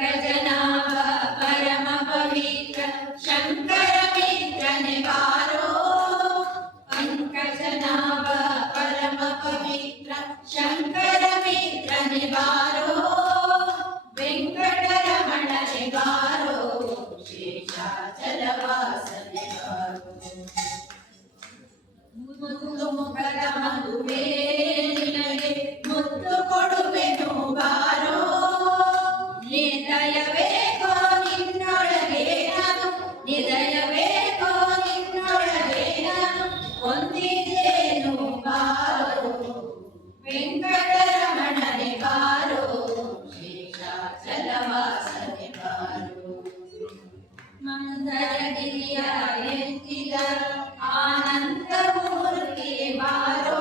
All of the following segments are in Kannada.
पंकजनाभ परम पवित्र शंकर मित्र निवारो पंकजनाभ परम पवित्र शंकर मित्र निवारो वेंकटरमण निवारो शेषाचलवास निवारो मुद्दु मुखದ ಮಗುವೇ ನಿನಗೆ ಮುತ್ತು ಕೊಡುವೆನು ಬಾರೋ ನಿದಯವೇಕೋ ನಿನ್ನೊಳಗೆ ನಾನು ನಿದಯವೇಕೋ ನಿನ್ನೊಳಗೆ ನಾನು ಹೊಂದಿದ್ದೇನು ಬಾರೋ ವೆಂಕಟರಮಣನೆ ಬಾರೋ ಶೇಷಾಚಲವಾಸನೆ ಬಾರೋ ಮಂದರಗಿರಿಯ ಎತ್ತಿದ ಆನಂದ ಮೂರ್ತಿಯೇ ಬಾರೋ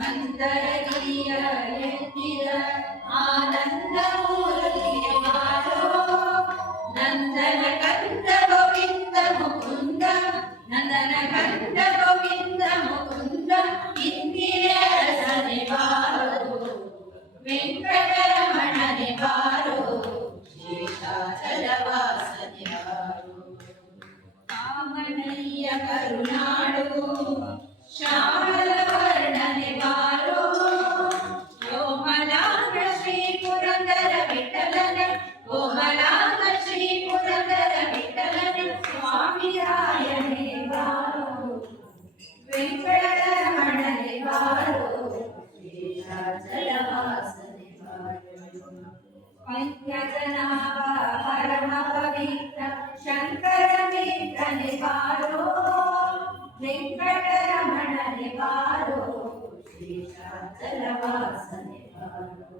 ಮಂದರಗಿರಿಯ ಎತ್ತಿದ ಆನಂದ ಮೂರ್ತಿಯೇ ಬಾರೋ ನಂದನ ಕಂದ ಗೋವಿಂದ ಮುಕುಂದ ನಂದನ ಕಂದ ಗೋವಿಂದ ಮುಕುಂದ ಇಂದಿರ ರಸನೆ ಬಾರೋ ವೆಂಕಟರಮಣನೆ ಬಾರೋ ಶೇಷಾಚಲವಾಸನೆ ಬಾರೋ ಕಾಮನಯ್ಯ ಕರುನಾಡು ಶ್ಯಾಮಲ ವರ್ಣನೆ ಬಾರೋ ಕೋಮಲಾಂಗ ಶ್ರೀ ಪುರಂದರ ವಿಠಲನ ಕೋಮಲಾಂಗ ಶ್ರೀ ಪುರಂದರ ವಿಠಲನ ಸ್ವಾಮಿ ರಾಯನೇ ಬಾರೋ ವೆಂಕಟರಮಣನೆ ಬಾರೋ ಶೇಷಾಚಲವಾಸನೆ ಬಾರೋ पंकजनाभ परम पवित्र शंकर मित्र निवारो वेंकटरमण निवारो शेषाचलवास निवारो